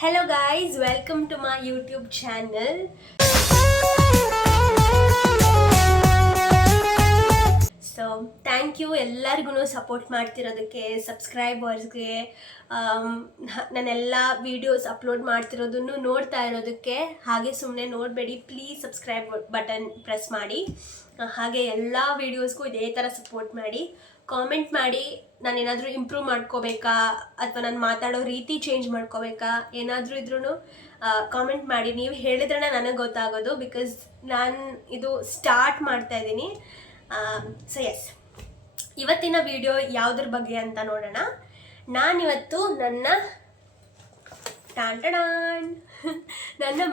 Hello guys, welcome to my YouTube channel. So thank you ಎಲ್ಲರಿಗೂ support ಮಾಡ್ತಿರೋದಕ್ಕೆ, ಸಬ್ಸ್ಕ್ರೈಬರ್ಸ್ಗೆ, ನಾನೆಲ್ಲ ವೀಡಿಯೋಸ್ ಅಪ್ಲೋಡ್ ಮಾಡ್ತಿರೋದನ್ನು ನೋಡ್ತಾ ಇರೋದಕ್ಕೆ. ಹಾಗೆ ಸುಮ್ಮನೆ ನೋಡಬೇಡಿ, ಪ್ಲೀಸ್ ಸಬ್ಸ್ಕ್ರೈಬ್ ಬಟನ್ ಪ್ರೆಸ್ ಮಾಡಿ. ಹಾಗೆ ಎಲ್ಲ ವೀಡಿಯೋಸ್ಗೂ ಇದೇ ಥರ ಸಪೋರ್ಟ್ ಮಾಡಿ. ಕಾಮೆಂಟ್ ಮಾಡಿ, ನಾನೇನಾದರೂ ಇಂಪ್ರೂವ್ ಮಾಡ್ಕೋಬೇಕಾ ಅಥವಾ ನಾನು ಮಾತಾಡೋ ರೀತಿ ಚೇಂಜ್ ಮಾಡ್ಕೋಬೇಕಾ, ಏನಾದರೂ ಇದ್ರೂ ಕಾಮೆಂಟ್ ಮಾಡಿ. ನೀವು ಹೇಳಿದ್ರೆ ನನಗೆ ಗೊತ್ತಾಗೋದು, ಬಿಕಾಸ್ ನಾನು ಇದು ಸ್ಟಾರ್ಟ್ ಮಾಡ್ತಾ ಇದ್ದೀನಿ. ಸೊ ಎಸ್, ಇವತ್ತಿನ ವಿಡಿಯೋ ಯಾವುದ್ರ ಬಗ್ಗೆ ಅಂತ ನೋಡೋಣ. ನಾನಿವತ್ತು ನನ್ನ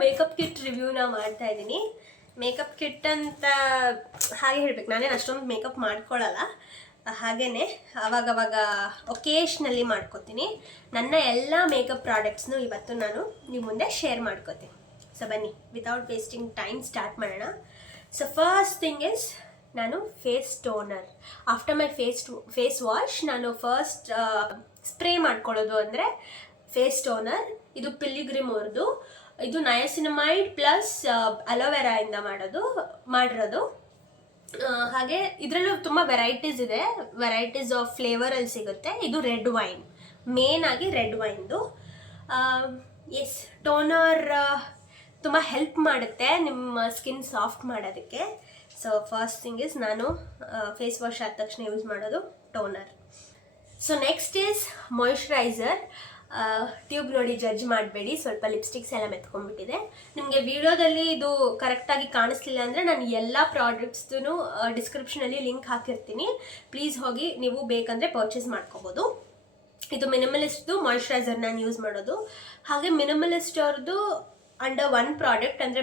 ಮೇಕಪ್ ಕಿಟ್ ರಿವ್ಯೂನ ಮಾಡ್ತಾ ಇದ್ದೀನಿ. ಮೇಕಪ್ ಕಿಟ್ ಅಂತ ಹಾಗೆ ಹೇಳ್ಬೇಕು, ನಾನೇನು ಅಷ್ಟೊಂದು ಮೇಕಪ್ ಮಾಡ್ಕೊಳ್ಳಲ್ಲ, ಹಾಗೇ ಅವಾಗವಾಗ ಒಕೇಶ್ನಲ್ಲಿ ಮಾಡ್ಕೋತೀನಿ. ನನ್ನ ಎಲ್ಲ ಮೇಕಪ್ ಪ್ರಾಡಕ್ಟ್ಸ್ನು ಇವತ್ತು ನಾನು ನಿಮ್ಮ ಮುಂದೆ ಶೇರ್ ಮಾಡ್ಕೋತೀನಿ. ಸೊ ಬನ್ನಿ, ವಿತೌಟ್ ವೇಸ್ಟಿಂಗ್ ಟೈಮ್ ಸ್ಟಾರ್ಟ್ ಮಾಡೋಣ. ಸೊ ಫಸ್ಟ್ ಥಿಂಗ್ ಇಸ್, ನಾನು face toner. After my face wash ನಾನು ಫಸ್ಟ್ ಸ್ಪ್ರೇ ಮಾಡ್ಕೊಳ್ಳೋದು ಅಂದರೆ ಫೇಸ್ ಟೋನರ್. ಇದು ಪಿಲಿಗ್ರಿಮ್ ಅವ್ರದ್ದು. ಇದು ನಯಸಿನಮೈಡ್ ಪ್ಲಸ್ ಅಲೋವೆರಾಯಿಂದ ಮಾಡಿರೋದು. ಹಾಗೆ ಇದರಲ್ಲೂ ತುಂಬ ವೆರೈಟೀಸ್ ಇದೆ, ವೆರೈಟೀಸ್ ಆಫ್ ಫ್ಲೇವರಲ್ಲಿ ಸಿಗುತ್ತೆ. ಇದು ರೆಡ್ ವೈನ್, ಮೇನ್ ಆಗಿ ರೆಡ್ ವೈನ್ದು. ಎಸ್, ಟೋನರ್ ತುಂಬ ಹೆಲ್ಪ್ ಮಾಡುತ್ತೆ ನಿಮ್ಮ ಸ್ಕಿನ್ ಸಾಫ್ಟ್ ಮಾಡೋದಕ್ಕೆ. ಸೊ ಫಸ್ಟ್ ಥಿಂಗ್ ಇಸ್, ನಾನು ಫೇಸ್ ವಾಶ್ ಆದ ತಕ್ಷಣ ಯೂಸ್ ಮಾಡೋದು toner. So next is moisturiser. Tube ನೋಡಿ ಜಡ್ಜ್ ಮಾಡಬೇಡಿ, ಸ್ವಲ್ಪ ಲಿಪ್ಸ್ಟಿಕ್ಸ್ ಎಲ್ಲ ಮೆತ್ಕೊಂಡ್ಬಿಟ್ಟಿದೆ. ನಿಮಗೆ ವಿಡಿಯೋದಲ್ಲಿ ಇದು ಕರೆಕ್ಟಾಗಿ ಕಾಣಿಸ್ಲಿಲ್ಲ ಅಂದರೆ ನಾನು ಎಲ್ಲ ಪ್ರಾಡಕ್ಟ್ಸ್ದು ಡಿಸ್ಕ್ರಿಪ್ಷನಲ್ಲಿ ಲಿಂಕ್ ಹಾಕಿರ್ತೀನಿ. ಪ್ಲೀಸ್ ಹೋಗಿ ನೀವು ಬೇಕಂದರೆ ಪರ್ಚೇಸ್ ಮಾಡ್ಕೋಬೋದು. ಇದು ಮಿನಿಮಲಿಸ್ಟ್ದು ಮಾಯಿಶ್ಚರೈಸರ್ ನಾನು ಯೂಸ್ ಮಾಡೋದು. ಹಾಗೆ ಮಿನಿಮಲಿಸ್ಟ್ ಅವ್ರದ್ದು ಅಂಡರ್ ಒನ್ ಪ್ರಾಡಕ್ಟ್ ಅಂದರೆ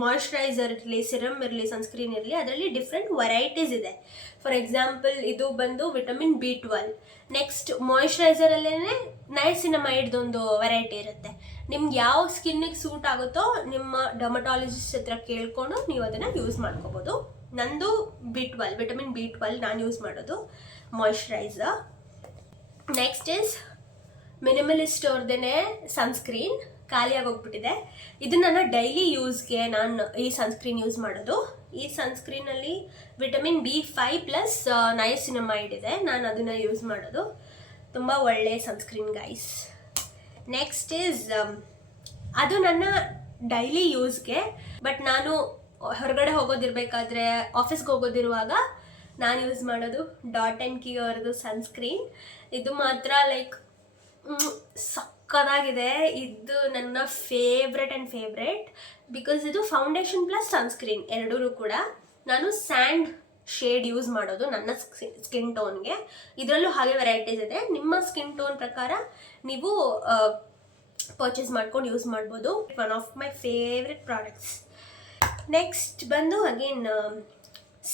ಮಾಯಿಶ್ಚರೈಸರ್ ಇರಲಿ, ಸಿರಮ್ ಇರಲಿ, ಸನ್ಸ್ಕ್ರೀನ್ ಇರಲಿ, ಅದರಲ್ಲಿ ಡಿಫ್ರೆಂಟ್ ವೆರೈಟೀಸ್ ಇದೆ. ಫಾರ್ ಎಕ್ಸಾಂಪಲ್, ಇದು ಬಂದು ವಿಟಮಿನ್ B12. ನೆಕ್ಸ್ಟ್ ಮಾಯಿಶ್ಚರೈಸರಲ್ಲೇ ನಯಸಿನಮೈಡ್ದೊಂದು ವೆರೈಟಿ ಇರುತ್ತೆ. ನಿಮ್ಗೆ ಯಾವ ಸ್ಕಿನ್ನಿಗೆ ಸೂಟ್ ಆಗುತ್ತೋ ನಿಮ್ಮ ಡರ್ಮಟಾಲಜಿಸ್ಟ್ ಹತ್ರ ಕೇಳ್ಕೊಂಡು ನೀವು ಅದನ್ನು ಯೂಸ್ ಮಾಡ್ಕೋಬೋದು. ನಂದು ವಿಟಮಿನ್ B12 ನಾನು ಯೂಸ್ ಮಾಡೋದು ಮಾಯಿಶ್ಚರೈಸರ್. ನೆಕ್ಸ್ಟ್ ಇಸ್ ಮಿನಿಮಲಿಸ್ಟ್ ಅವ್ರದ್ದೇ ಸನ್ಸ್ಕ್ರೀನ್, ಖಾಲಿಯಾಗಿ ಹೋಗ್ಬಿಟ್ಟಿದೆ. ಇದು ನನ್ನ ಡೈಲಿ ಯೂಸ್ಗೆ ನಾನು ಈ ಸನ್ಸ್ಕ್ರೀನ್ ಯೂಸ್ ಮಾಡೋದು. ಈ ಸನ್ಸ್ಕ್ರೀನಲ್ಲಿ ವಿಟಮಿನ್ B5 ಪ್ಲಸ್ ನಯಸಿನಮೈಡ್ ಇದೆ, ನಾನು ಅದನ್ನು ಯೂಸ್ ಮಾಡೋದು. ತುಂಬ ಒಳ್ಳೆಯ ಸನ್ಸ್ಕ್ರೀನ್ ಗೈಸ್. ನೆಕ್ಸ್ಟ್ ಈಸ್, ಅದು ನನ್ನ ಡೈಲಿ ಯೂಸ್ಗೆ, ಬಟ್ ನಾನು ಹೊರಗಡೆ ಹೋಗೋದಿರಬೇಕಾದ್ರೆ, ಆಫೀಸ್ಗೆ ಹೋಗೋದಿರುವಾಗ ನಾನು ಯೂಸ್ ಮಾಡೋದು ಡಾಟ್ ಆ್ಯಂಡ್ ಕೀ ಅವ್ರದ್ದು ಸನ್ಸ್ಕ್ರೀನ್. ಇದು ಮಾತ್ರ ಲೈಕ್ ಸಕ್ಕದಾಗಿದೆ. ಇದು ನನ್ನ ಫೇವ್ರೆಟ್ ಬಿಕಾಸ್ ಇದು ಫೌಂಡೇಶನ್ ಪ್ಲಸ್ ಸನ್ಸ್ಕ್ರೀನ್ ಎರಡೂ ಕೂಡ. ನಾನು ಸ್ಯಾಂಡ್ ಶೇಡ್ ಯೂಸ್ ಮಾಡೋದು ನನ್ನ ಸ್ಕಿನ್ ಟೋನ್ಗೆ. ಇದರಲ್ಲೂ ಹಾಗೆ ವೆರೈಟೀಸ್ ಇದೆ. ನಿಮ್ಮ ಸ್ಕಿನ್ ಟೋನ್ ಪ್ರಕಾರ ನೀವು ಪರ್ಚೇಸ್ ಮಾಡ್ಕೊಂಡು ಯೂಸ್ ಮಾಡ್ಬೋದು. One of my favourite products. Next ಬಂದು ಅಗೇನ್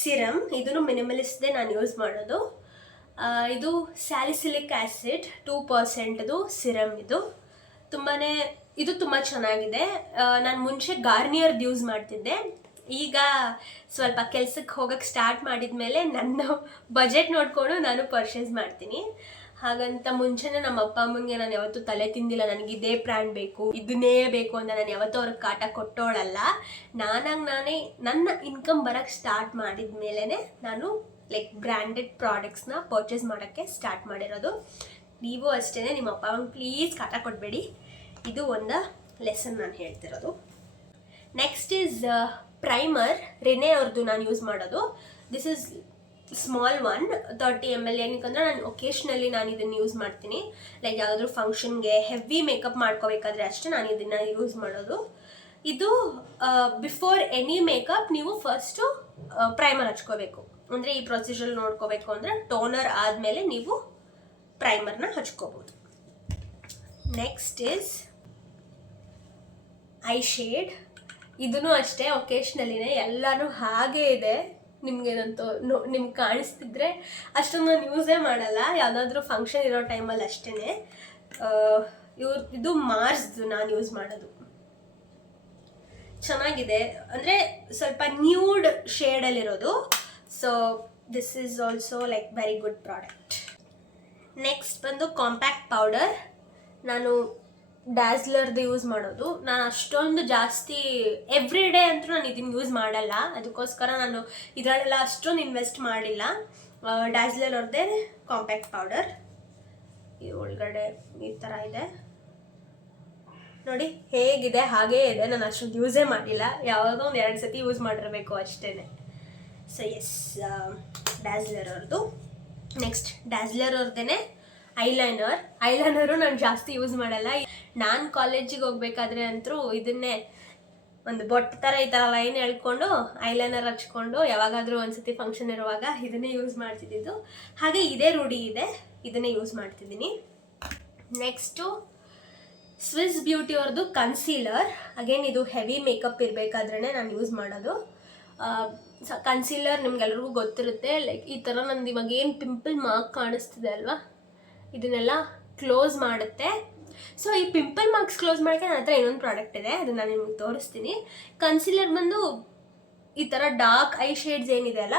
ಸಿರಮ್. ಇದನ್ನು ಮಿನಿಮಲಿಸ್ಟ್ದೇ ನಾನು ಯೂಸ್ ಮಾಡೋದು. ಇದು ಸ್ಯಾಲಿಸಿಲಿಕ್ ಆ್ಯಸಿಡ್ 2% ಸಿರಮ್. ಇದು ತುಂಬ ಚೆನ್ನಾಗಿದೆ. ನಾನು ಮುಂಚೆ ಗಾರ್ನಿಯರ್ದು ಯೂಸ್ ಮಾಡ್ತಿದ್ದೆ. ಈಗ ಸ್ವಲ್ಪ ಕೆಲಸಕ್ಕೆ ಹೋಗೋಕ್ಕೆ ಸ್ಟಾರ್ಟ್ ಮಾಡಿದ ಮೇಲೆ ನನ್ನ ಬಜೆಟ್ ನೋಡಿಕೊಂಡು ನಾನು ಪರ್ಚೇಸ್ ಮಾಡ್ತೀನಿ. ಹಾಗಂತ ಮುಂಚೆನೇ ನಮ್ಮ ಅಪ್ಪ ಅಮ್ಮಂಗೆ ನಾನು ಯಾವತ್ತೂ ತಲೆ ತಿಂದಿಲ್ಲ, ನನಗೆ ಇದೇ ಬ್ರ್ಯಾಂಡ್ ಬೇಕು, ಇದನ್ನೇ ಬೇಕು ಅಂತ ನಾನು ಯಾವತ್ತೂ ಅವ್ರಿಗೆ ಕಾಟ ಕೊಟ್ಟೋಳಲ್ಲ. ನಾನೇ ನನ್ನ ಇನ್ಕಮ್ ಬರೋಕ್ಕೆ ಸ್ಟಾರ್ಟ್ ಮಾಡಿದ ಮೇಲೇ ನಾನು ಲೈಕ್ ಬ್ರ್ಯಾಂಡೆಡ್ ಪ್ರಾಡಕ್ಟ್ಸ್ನ ಪರ್ಚೇಸ್ ಮಾಡೋಕ್ಕೆ ಸ್ಟಾರ್ಟ್ ಮಾಡಿರೋದು. ನೀವು ಅಷ್ಟೇ, ನಿಮ್ಮ ಅಪ್ಪ ಅಮ್ಮಂಗೆ ಪ್ಲೀಸ್ ಕಾಟ ಕೊಡಬೇಡಿ. ಇದು ಒಂದು ಲೆಸನ್ ನಾನು ಹೇಳ್ತಿರೋದು. Next is primer. ರಿನೇ ಅವ್ರದ್ದು ನಾನು ಯೂಸ್ ಮಾಡೋದು. This is small one, 30 ml. ಏನಕ್ಕಂದ್ರೆ ನಾನು ಒಕೇಶ್ನಲ್ಲಿ ನಾನು ಇದನ್ನು ಯೂಸ್ ಮಾಡ್ತೀನಿ. ಲೈಕ್ ಯಾವುದಾದ್ರೂ ಫಂಕ್ಷನ್ಗೆ ಹೆವಿ ಮೇಕಪ್ ಮಾಡ್ಕೋಬೇಕಾದ್ರೆ ಅಷ್ಟೇ ನಾನು ಇದನ್ನು ಯೂಸ್ ಮಾಡೋದು. ಇದು ಬಿಫೋರ್ ಎನಿ ಮೇಕಪ್ ನೀವು ಫಸ್ಟು ಪ್ರೈಮರ್ ಹಚ್ಕೋಬೇಕು. ಅಂದರೆ ಈ ಪ್ರೊಸೀಜರ್ ನೋಡ್ಕೋಬೇಕು ಅಂದರೆ ಟೋನರ್ ಆದಮೇಲೆ ನೀವು ಪ್ರೈಮರ್ನ ಹಚ್ಕೋಬೋದು. Next is eye shade. ಇದೂ ಅಷ್ಟೇ ಒಕೇಶ್ನಲ್ಲಿನೇ, ಎಲ್ಲನೂ ಹಾಗೇ ಇದೆ. ನಿಮಗೇನಂತೂ ನಿಮ್ಗೆ ಕಾಣಿಸ್ತಿದ್ರೆ ಅಷ್ಟೊಂದು ನಾನು ಯೂಸೇ ಮಾಡಲ್ಲ, ಯಾವುದಾದ್ರೂ ಫಂಕ್ಷನ್ ಇರೋ ಟೈಮಲ್ಲಿ ಅಷ್ಟೇ. ಇದು ಮಾರ್ಸ್ದು ನಾನು ಯೂಸ್ ಮಾಡೋದು. ಚೆನ್ನಾಗಿದೆ, ಅಂದರೆ ಸ್ವಲ್ಪ ನ್ಯೂಡ್ ಶೇಡಲ್ಲಿರೋದು. So this is also like very good product. Next ಬಂದು ಕಾಂಪ್ಯಾಕ್ಟ್ ಪೌಡರ್. ನಾನು ಡ್ಯಾಸ್ಲರ್ದು ಯೂಸ್ ಮಾಡೋದು. ನಾನು ಅಷ್ಟೊಂದು ಜಾಸ್ತಿ ಎವ್ರಿ ಡೇ ಅಂತೂ ನಾನು ಇದನ್ನು ಯೂಸ್ ಮಾಡಲ್ಲ, ಅದಕ್ಕೋಸ್ಕರ ನಾನು ಇದರಲ್ಲೆಲ್ಲ ಅಷ್ಟೊಂದು ಇನ್ವೆಸ್ಟ್ ಮಾಡಿಲ್ಲ. ಡ್ಯಾಸ್ಲರ್ ಅವ್ರದ್ದೇ ಕಾಂಪ್ಯಾಕ್ಟ್ ಪೌಡರ್, ಈ ಒಳಗಡೆ ಈ ಥರ ಇದೆ ನೋಡಿ, ಹೇಗಿದೆ ಹಾಗೇ ಇದೆ. ನಾನು ಅಷ್ಟೊಂದು ಯೂಸೇ ಮಾಡಿಲ್ಲ, ಯಾವುದೋ ಒಂದು 2 ಸತಿ ಯೂಸ್ ಮಾಡಿರಬೇಕು ಅಷ್ಟೇ. ಸೊ ಎಸ್, ಡ್ಯಾಸ್ಲರ್ ಅವ್ರದ್ದು. ನೆಕ್ಸ್ಟ್ ಡ್ಯಾಸ್ಲರ್ ಅವ್ರದ್ದೇ ಐಲೈನರು ನಾನು ಜಾಸ್ತಿ ಯೂಸ್ ಮಾಡಲ್ಲ. ನಾನು ಕಾಲೇಜಿಗೆ ಹೋಗ್ಬೇಕಾದ್ರೆ ಅಂತೂ ಇದನ್ನೇ ಒಂದು ಬೊಟ್ಟು ಥರ ಈ ಥರ ಲೈನ್ ಎಳ್ಕೊಂಡು ಐಲೈನರ್ ಹಚ್ಕೊಂಡು ಯಾವಾಗಾದರೂ ಒಂದ್ಸತಿ ಫಂಕ್ಷನ್ ಇರುವಾಗ ಇದನ್ನೇ ಯೂಸ್ ಮಾಡ್ತಿದ್ದಿದ್ದು. ಹಾಗೆ ಇದೇ ರೂಢಿ ಇದೆ, ಇದನ್ನೇ ಯೂಸ್ ಮಾಡ್ತಿದ್ದೀನಿ. ನೆಕ್ಸ್ಟು ಸ್ವಿಸ್ ಬ್ಯೂಟಿ ಅವ್ರದ್ದು ಕನ್ಸೀಲರ್. ಅಗೇನ್ ಇದು ಹೆವಿ ಮೇಕಪ್ ಇರಬೇಕಾದ್ರೇ ನಾನು ಯೂಸ್ ಮಾಡೋದು. ಕನ್ಸೀಲರ್ ನಿಮ್ಗೆಲ್ರಿಗೂ ಗೊತ್ತಿರುತ್ತೆ, ಲೈಕ್ ಈ ಥರ ನಂದು ಇವಾಗ ಏನು ಪಿಂಪಲ್ ಮಾರ್ಕ್ ಕಾಣಿಸ್ತಿದೆ ಅಲ್ವಾ, ಇದನ್ನೆಲ್ಲ ಕ್ಲೋಸ್ ಮಾಡುತ್ತೆ. ಸೊ ಈ ಪಿಂಪಲ್ ಮಾರ್ಕ್ಸ್ ಕ್ಲೋಸ್ ಮಾಡೋಕ್ಕೆ ನನ್ನ ಹತ್ರ ಇನ್ನೊಂದು ಪ್ರಾಡಕ್ಟ್ ಇದೆ, ಅದನ್ನು ನಾನು ನಿಮಗೆ ತೋರಿಸ್ತೀನಿ. ಕನ್ಸೀಲರ್ ಬಂದು ಈ ಥರ ಡಾರ್ಕ್ ಐ ಶೇಡ್ಸ್ ಏನಿದೆ ಅಲ್ಲ,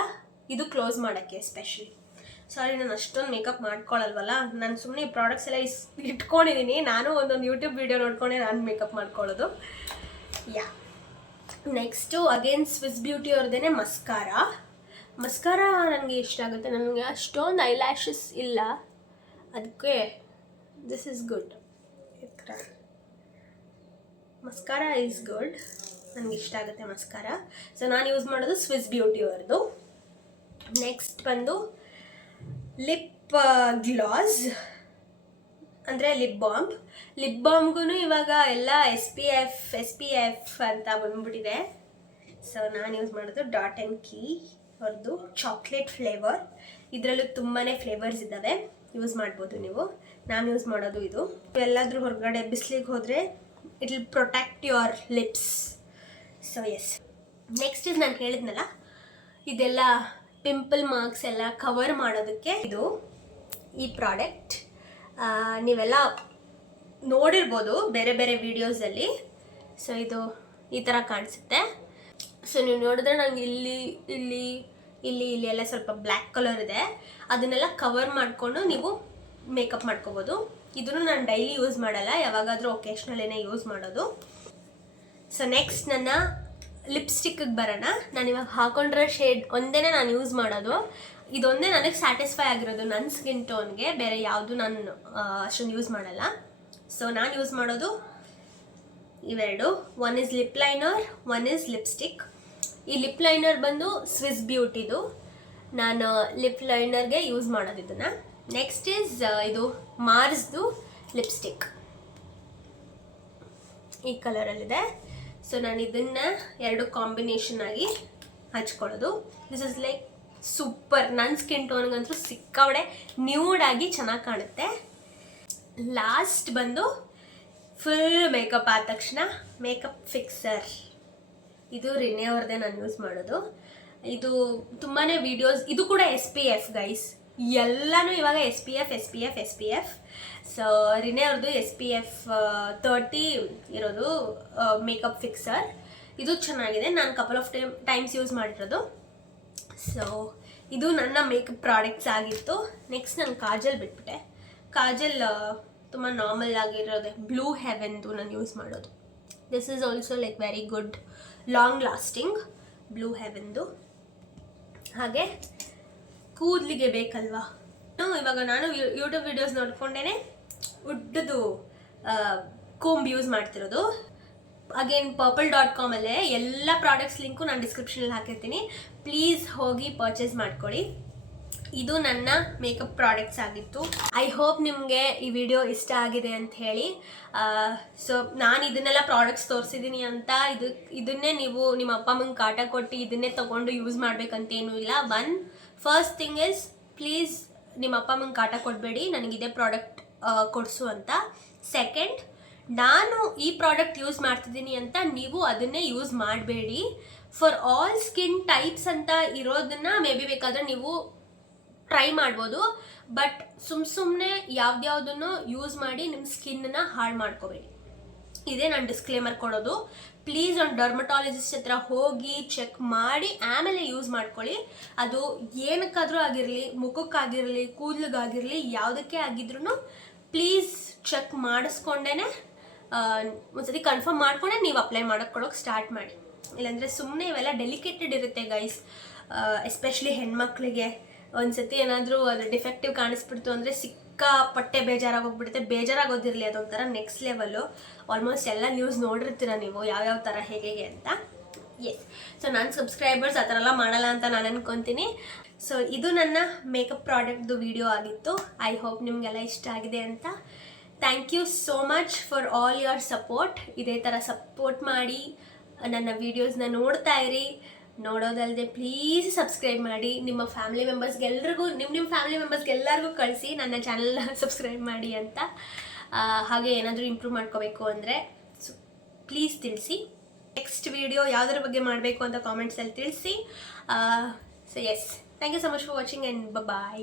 ಇದು ಕ್ಲೋಸ್ ಮಾಡೋಕ್ಕೆ ಸ್ಪೆಷಲಿ. ಸಾರಿ, ನಾನು ಅಷ್ಟೊಂದು ಮೇಕಪ್ ಮಾಡ್ಕೊಳ್ಳಲ್ವಲ್ಲ, ನಾನು ಸುಮ್ಮನೆ ಈ ಪ್ರಾಡಕ್ಟ್ಸ್ ಎಲ್ಲ ಇಟ್ಕೊಂಡಿದ್ದೀನಿ. ನಾನು ಒಂದೊಂದು ಯೂಟ್ಯೂಬ್ ವೀಡಿಯೋ ನೋಡ್ಕೊಂಡೆ ನಾನು ಮೇಕಪ್ ಮಾಡ್ಕೊಳ್ಳೋದು. ಯಾ, ನೆಕ್ಸ್ಟು ಅಗೇನ್ ಸ್ವಿಸ್ ಬ್ಯೂಟಿ ಅವ್ರದ್ದೇ ಮಸ್ಕಾರ ನನಗೆ ಇಷ್ಟ ಆಗುತ್ತೆ. ನನಗೆ ಅಷ್ಟೊಂದು ಐಲ್ಯಾಶಸ್ ಇಲ್ಲ, ಅದಕ್ಕೆ this is good. Mascara is good, ನನಗೆ ಇಷ್ಟ ಆಗುತ್ತೆ ಮಸ್ಕಾರ. ಸೊ ನಾನು ಯೂಸ್ ಮಾಡೋದು ಸ್ವಿಸ್ ಬ್ಯೂಟಿ ಅವ್ರದ್ದು. ನೆಕ್ಸ್ಟ್ ಬಂದು ಲಿಪ್ ಗ್ಲಾಸ್ ಅಂದರೆ ಲಿಪ್ ಬಾಮ್ಗೂ ಇವಾಗ ಎಲ್ಲ ಎಸ್ ಪಿ ಎಫ್ ಅಂತ ಬಂದ್ಬಿಟ್ಟಿದೆ. ಸೊ ನಾನು ಯೂಸ್ ಮಾಡೋದು ಡಾಟ್ ಆ್ಯಂಡ್ ಕೀ ಅವ್ರದ್ದು ಚಾಕ್ಲೇಟ್ ಫ್ಲೇವರ್. ಇದರಲ್ಲೂ ತುಂಬಾ ಫ್ಲೇವರ್ಸ್ ಇದ್ದಾವೆ, ಯೂಸ್ ಮಾಡ್ಬೋದು ನೀವು. ನಾನು ಯೂಸ್ ಮಾಡೋದು ಇದು. ಎಲ್ಲಾದರೂ ಹೊರಗಡೆ ಬಿಸಿಲಿಗೆ ಹೋದರೆ it will protect your lips. So yes, next ಇದು ನಾನು ಹೇಳಿದ್ನಲ್ಲ, ಇದೆಲ್ಲ ಪಿಂಪಲ್ ಮಾರ್ಕ್ಸ್ ಎಲ್ಲ ಕವರ್ ಮಾಡೋದಕ್ಕೆ ಇದು ಈ ಪ್ರಾಡಕ್ಟ್. ನೀವೆಲ್ಲ ನೋಡಿರ್ಬೋದು ಬೇರೆ ಬೇರೆ ವೀಡಿಯೋಸಲ್ಲಿ. ಸೊ ಇದು ಈ ಥರ ಕಾಣಿಸುತ್ತೆ. ಸೊ ನೀವು ನೋಡಿದ್ರೆ ನನಗೆ ಇಲ್ಲಿ ಎಲ್ಲ ಸ್ವಲ್ಪ ಬ್ಲ್ಯಾಕ್ ಕಲರ್ ಇದೆ, ಅದನ್ನೆಲ್ಲ ಕವರ್ ಮಾಡಿಕೊಂಡು ನೀವು ಮೇಕಪ್ ಮಾಡ್ಕೋಬೋದು. ಇದನ್ನು ನಾನು ಡೈಲಿ ಯೂಸ್ ಮಾಡಲ್ಲ, ಯಾವಾಗಾದರೂ ಒಕೇಶ್ನಲ್ಲೇನೆ ಯೂಸ್ ಮಾಡೋದು. ಸೊ ನೆಕ್ಸ್ಟ್ ನನ್ನ ಲಿಪ್ಸ್ಟಿಕ್ಗೆ ಬರೋಣ. ನಾನು ಇವಾಗ ಹಾಕೊಂಡ್ರೆ ಶೇಡ್ ಒಂದೇ ನಾನು ಯೂಸ್ ಮಾಡೋದು, ಇದೊಂದೇ ನನಗೆ ಸ್ಯಾಟಿಸ್ಫೈ ಆಗಿರೋದು ನನ್ನ ಸ್ಕಿನ್ ಟೋನ್ಗೆ. ಬೇರೆ ಯಾವುದು ನಾನು ಅಷ್ಟೊಂದು ಯೂಸ್ ಮಾಡಲ್ಲ. ಸೊ ನಾನು ಯೂಸ್ ಮಾಡೋದು ಇವೆರಡು, one is lip liner, one is lipstick. ಈ ಲಿಪ್ ಲೈನರ್ ಬಂದು ಸ್ವಿಸ್ ಬ್ಯೂಟಿದು, ನಾನು ಲಿಪ್ ಲೈನರ್ಗೆ ಯೂಸ್ ಮಾಡೋದು ಇದನ್ನು. ನೆಕ್ಸ್ಟ್ ಈಸ್ ಇದು ಮಾರ್ಸ್ದು ಲಿಪ್ಸ್ಟಿಕ್, ಈ ಕಲರಲ್ಲಿದೆ. ಸೊ ನಾನು ಇದನ್ನು ಎರಡು ಕಾಂಬಿನೇಷನ್ ಆಗಿ ಹಚ್ಕೊಳ್ಳೋದು. ದಿಸ್ ಇಸ್ ಲೈಕ್ ಸೂಪರ್, ನನ್ನ ಸ್ಕಿನ್ ಟೋನ್ಗಂತೂ ಸಿಕ್ಕಾವಡೆ ನ್ಯೂಡಾಗಿ ಚೆನ್ನಾಗಿ ಕಾಣುತ್ತೆ. ಲಾಸ್ಟ್ ಬಂದು ಫುಲ್ ಮೇಕಪ್ ಆದ ತಕ್ಷಣ ಮೇಕಪ್ ಫಿಕ್ಸರ್. ಇದು ರಿನೆ ಅವ್ರದ್ದೇ ನಾನು ಯೂಸ್ ಮಾಡೋದು. ಇದು ತುಂಬಾ ವೀಡಿಯೋಸ್, ಇದು ಕೂಡ ಎಸ್ ಪಿ ಎಫ್ ಗೈಸ್, ಎಲ್ಲನೂ ಇವಾಗ ಎಸ್ ಪಿ ಎಫ್. ಸೊ ರಿನೆ ಅವ್ರದ್ದು SPF 30 ಇರೋದು ಮೇಕಪ್ ಫಿಕ್ಸರ್. ಇದು ಚೆನ್ನಾಗಿದೆ, ನಾನು ಕಪಲ್ ಆಫ್ ಟೈಮ್ಸ್ ಯೂಸ್ ಮಾಡಿರೋದು. ಸೊ ಇದು ನನ್ನ ಮೇಕಪ್ ಪ್ರಾಡಕ್ಟ್ಸ್ ಆಗಿತ್ತು. ನೆಕ್ಸ್ಟ್ ನಾನು ಕಾಜಲ್ ಬಿಟ್ಬಿಟ್ಟೆ. ಕಾಜಲ್ ತುಂಬ ನಾರ್ಮಲ್ ಆಗಿರೋದೆ, ಬ್ಲೂ ಹೆವೆನ್ದು ನಾನು ಯೂಸ್ ಮಾಡೋದು. This is also like very good, long lasting blue ಹೆವೆನ್ದು. ಹಾಗೆ ಕೂದಲಿಗೆ ಬೇಕಲ್ವಾ, ಇವಾಗ ನಾನು ಯೂಟ್ಯೂಬ್ ವಿಡಿಯೋಸ್ ನೋಡ್ಕೊಂಡೇ ಉಡ್ಡದು ಕೋಂಬ್ ಯೂಸ್ ಮಾಡ್ತಿರೋದು. ಅಗೇನ್ purple.com ಅಲ್ಲೇ ಎಲ್ಲ ಪ್ರಾಡಕ್ಟ್ಸ್ ಲಿಂಕು ನಾನು ಡಿಸ್ಕ್ರಿಪ್ಷನಲ್ಲಿ ಹಾಕಿರ್ತೀನಿ, ಪ್ಲೀಸ್ ಹೋಗಿ ಪರ್ಚೇಸ್ ಮಾಡ್ಕೊಳ್ಳಿ. ಇದು ನನ್ನ ಮೇಕಪ್ ಪ್ರಾಡಕ್ಟ್ಸ್ ಆಗಿತ್ತು. ಐ ಹೋಪ್ ನಿಮಗೆ ಈ ವಿಡಿಯೋ ಇಷ್ಟ ಆಗಿದೆ ಅಂತ ಹೇಳಿ. ಸೊ ನಾನು ಇದನ್ನೆಲ್ಲ ಪ್ರಾಡಕ್ಟ್ಸ್ ತೋರಿಸಿದ್ದೀನಿ ಅಂತ ಇದನ್ನೇ ನೀವು ನಿಮ್ಮ ಅಪ್ಪ ಅಮ್ಮಂಗೆ ಕಾಟ ಕೊಟ್ಟು ಇದನ್ನೇ ತೊಗೊಂಡು ಯೂಸ್ ಮಾಡಬೇಕಂತೇನೂ ಇಲ್ಲ. ಫಸ್ಟ್ ಥಿಂಗ್ ಇಸ್, ಪ್ಲೀಸ್ ನಿಮ್ಮ ಅಪ್ಪ ಅಮ್ಮಂಗೆ ಕಾಟ ಕೊಡಬೇಡಿ ನನಗಿದೇ ಪ್ರಾಡಕ್ಟ್ ಕೊಡಿಸು ಅಂತ. ಸೆಕೆಂಡ್, ನಾನು ಈ ಪ್ರಾಡಕ್ಟ್ ಯೂಸ್ ಮಾಡ್ತಿದ್ದೀನಿ ಅಂತ ನೀವು ಅದನ್ನೇ ಯೂಸ್ ಮಾಡಬೇಡಿ. ಫಾರ್ ಆಲ್ ಸ್ಕಿನ್ ಟೈಪ್ಸ್ ಅಂತ ಇರೋದನ್ನ ಮೇ ಬಿ ಬೇಕಾದರೆ ನೀವು ಟ್ರೈ ಮಾಡ್ಬೋದು, ಬಟ್ ಸುಮ್ಮನೆ ಯಾವ್ದ್ಯಾವುದನ್ನು ಯೂಸ್ ಮಾಡಿ ನಿಮ್ಮ ಸ್ಕಿನ್ನ ಹಾಳು ಮಾಡ್ಕೋಬೇಡಿ. ಇದೇ ನಾನು ಡಿಸ್ಕ್ಲೇಮರ್ ಕೊಡೋದು. ಪ್ಲೀಸ್ ಒಂದು ಡರ್ಮಟಾಲಜಿಸ್ಟ್ ಹತ್ರ ಹೋಗಿ ಚೆಕ್ ಮಾಡಿ ಆಮೇಲೆ ಯೂಸ್ ಮಾಡ್ಕೊಳ್ಳಿ. ಅದು ಏನಕ್ಕಾದರೂ ಆಗಿರಲಿ, ಮುಖಕ್ಕಾಗಿರಲಿ, ಕೂದಲಿಗಾಗಿರಲಿ, ಯಾವುದಕ್ಕೆ ಆಗಿದ್ರೂ ಪ್ಲೀಸ್ ಚೆಕ್ ಮಾಡಿಸ್ಕೊಂಡೇ ಒಂದ್ಸತಿ ಕನ್ಫರ್ಮ್ ಮಾಡ್ಕೊಂಡೆ ನೀವು ಅಪ್ಲೈ ಮಾಡ್ಕೊಳ್ಳೋಕೆ ಸ್ಟಾರ್ಟ್ ಮಾಡಿ. ಇಲ್ಲಾಂದರೆ ಸುಮ್ಮನೆ ಇವೆಲ್ಲ ಡೆಲಿಕೇಟೆಡ್ ಇರುತ್ತೆ ಗೈಸ್, ಎಸ್ಪೆಷಲಿ ಹೆಣ್ಮಕ್ಳಿಗೆ. ಒಂದ್ಸತಿ ಏನಾದರೂ ಅದು ಡಿಫೆಕ್ಟಿವ್ ಕಾಣಿಸ್ಬಿಡ್ತು ಅಂದರೆ ಸಿಕ್ಕಾಪಟ್ಟೆ ಬೇಜಾರಾಗೋಗ್ಬಿಡುತ್ತೆ. ಬೇಜಾರಾಗೋದಿರಲಿ, ಅದೊಂಥರ ನೆಕ್ಸ್ಟ್ ಲೆವೆಲ್ಲು. ಆಲ್ಮೋಸ್ಟ್ ಎಲ್ಲ ನ್ಯೂಸ್ ನೋಡಿರ್ತೀರ ನೀವು ಯಾವ್ಯಾವ ಥರ ಹೇಗೆ ಅಂತ. ಎಸ್, ಸೊ ನನ್ನ ಸಬ್ಸ್ಕ್ರೈಬರ್ಸ್ ಆ ಥರ ಎಲ್ಲ ಮಾಡಲ್ಲ ಅಂತ ನಾನು ಅನ್ಕೊತೀನಿ. ಸೊ ಇದು ನನ್ನ ಮೇಕಪ್ ಪ್ರಾಡಕ್ಟ್ದು ವಿಡಿಯೋ ಆಗಿತ್ತು. ಐ ಹೋಪ್ ನಿಮಗೆಲ್ಲ ಇಷ್ಟ ಆಗಿದೆ ಅಂತ. Thank you so much for all your support. ಇದೇ ಥರ ಸಪೋರ್ಟ್ ಮಾಡಿ ನನ್ನ ವೀಡಿಯೋಸ್ನ ನೋಡ್ತಾ ಇರಿ. ನೋಡೋದಲ್ಲದೆ ಪ್ಲೀಸ್ ಸಬ್ಸ್ಕ್ರೈಬ್ ಮಾಡಿ. ನಿಮ್ಮ ಫ್ಯಾಮಿಲಿ ಮೆಂಬರ್ಸ್ಗೆಲ್ರಿಗೂ ನಿಮ್ಮ ಫ್ಯಾಮಿಲಿ ಮೆಂಬರ್ಸ್ಗೆಲ್ಲರಿಗೂ ಕಳಿಸಿ ನನ್ನ ಚಾನಲ್ನ ಸಬ್ಸ್ಕ್ರೈಬ್ ಮಾಡಿ ಅಂತ. ಹಾಗೆ ಏನಾದರೂ ಇಂಪ್ರೂವ್ ಮಾಡ್ಕೋಬೇಕು ಅಂದರೆ ಪ್ಲೀಸ್ ತಿಳಿಸಿ. ನೆಕ್ಸ್ಟ್ ವಿಡಿಯೋ ಯಾವುದರ ಬಗ್ಗೆ ಮಾಡಬೇಕು ಅಂತ ಕಾಮೆಂಟ್ಸಲ್ಲಿ ತಿಳಿಸಿ. So yes, thank you so much for watching and bye.